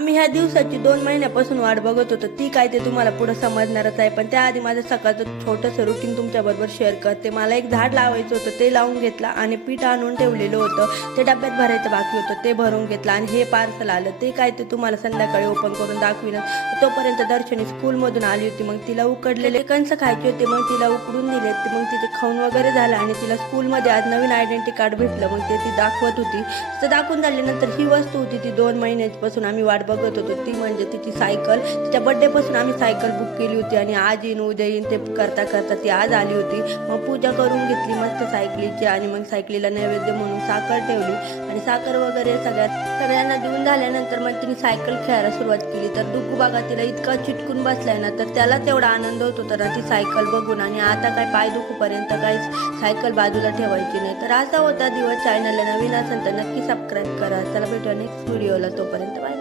आम्ही ह्या दिवसाची 2 महिन्यापासून वाट बघत होतो. ती काय ते तुम्हाला पुढे समजणारच आहे. पण त्याआधी माझं सकाळचं छोटंसं रुटीन तुमच्याबरोबर शेअर करते. मला एक झाड लावायचं होतं, ते लावून घेतलं आणि पीठ आणून ठेवलेलं होतं. ते डब्यात भरायचं बाकी होतं, ते भरून घेतलं आणि हे पार्सल आलं. ते काय ते तुम्हाला संध्याकाळी ओपन करून दाखवीन. तोपर्यंत दर्शनी स्कूलमधून आली होती. मग तिला उकडलेले कंस खायचे होते, मग तिला उकडून दिले. मग तिथे खाऊन वगैरे झालं आणि तिला स्कूलमध्ये आज नवीन आयडेंटिटी कार्ड भेटलं. मग ते ती दाखवत होती. तर दाखवून झाल्यानंतर ही वस्तू होती ती 2 महिन्यापासून आम्ही वाट बघत होतो. ती म्हणजे तिची सायकल. तिच्या बड्डेपासून आम्ही सायकल बुक केली होती आणि आज येईन उद्या येईन ते करता करता ती आज आली होती. मग पूजा करून घेतली मस्त सायकलीची आणि मग सायकलीला नैवेद्य म्हणून साखर ठेवली आणि साखर वगैरे सगळ्यांना देऊन झाल्यानंतर मग तिने सायकल खेळायला सुरुवात केली. तर डुकू बागा तिला इतका चिटकून बसलाय ना, तर त्याला तेवढा आनंद होत होता ना ती सायकल बघून. आणि आता काय पाय दुखूपर्यंत काहीच सायकल बाजूला ठेवायची नाही. तर असा होता दिवस. चॅनलला नवीन असेल तर नक्की सबस्क्राईब करा. चला भेटूया नेक्स्ट व्हिडिओला. तोपर्यंत बाय.